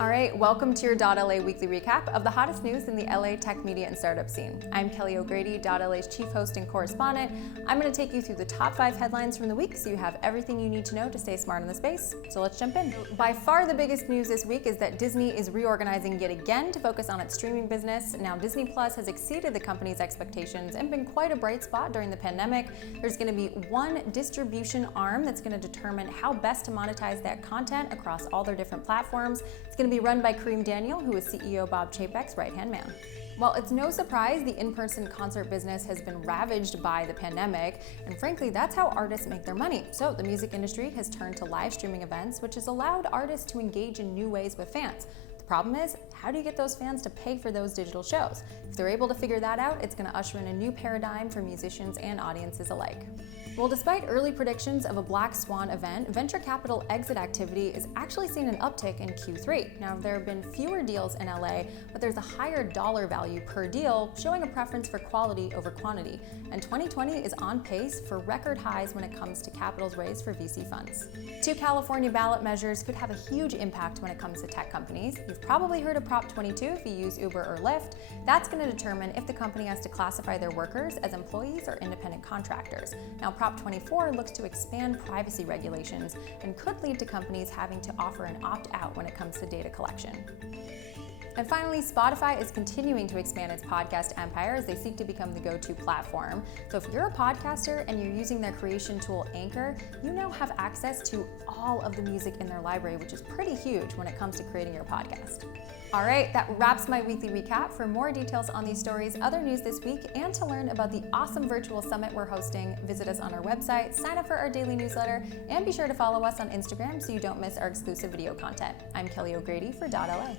All right, welcome to your .LA weekly recap of the hottest news in the LA tech media and startup scene. I'm Kelly O'Grady, .LA's chief host and correspondent. I'm going to take you through the top 5 headlines from the week so you have everything you need to know to stay smart in the space. So let's jump in. By far the biggest news this week is that Disney is reorganizing yet again to focus on its streaming business. Now, Disney Plus has exceeded the company's expectations and been quite a bright spot during the pandemic. There's going to be one distribution arm that's going to determine how best to monetize that content across all their different platforms. It's going to be run by Kareem Daniel, who is CEO Bob Chapek's right-hand man. Well, it's no surprise the in-person concert business has been ravaged by the pandemic, and frankly, that's how artists make their money. So the music industry has turned to live streaming events, which has allowed artists to engage in new ways with fans. The problem is, how do you get those fans to pay for those digital shows? If they're able to figure that out, it's going to usher in a new paradigm for musicians and audiences alike. Well, despite early predictions of a black swan event, venture capital exit activity is actually seeing an uptick in Q3. Now, there have been fewer deals in LA, but there's a higher dollar value per deal, showing a preference for quality over quantity. And 2020 is on pace for record highs when it comes to capitals raised for VC funds. 2 California ballot measures could have a huge impact when it comes to tech companies. You've probably heard of Prop 22 if you use Uber or Lyft. That's going to determine if the company has to classify their workers as employees or independent contractors. Now, Prop 24 looks to expand privacy regulations and could lead to companies having to offer an opt-out when it comes to data collection. And finally, Spotify is continuing to expand its podcast empire as they seek to become the go-to platform. So if you're a podcaster and you're using their creation tool Anchor, you now have access to all of the music in their library, which is pretty huge when it comes to creating your podcast. All right, that wraps my weekly recap. For more details on these stories, other news this week, and to learn about the awesome virtual summit we're hosting, visit us on our website, sign up for our daily newsletter, and be sure to follow us on Instagram so you don't miss our exclusive video content. I'm Kelly O'Grady for .LA.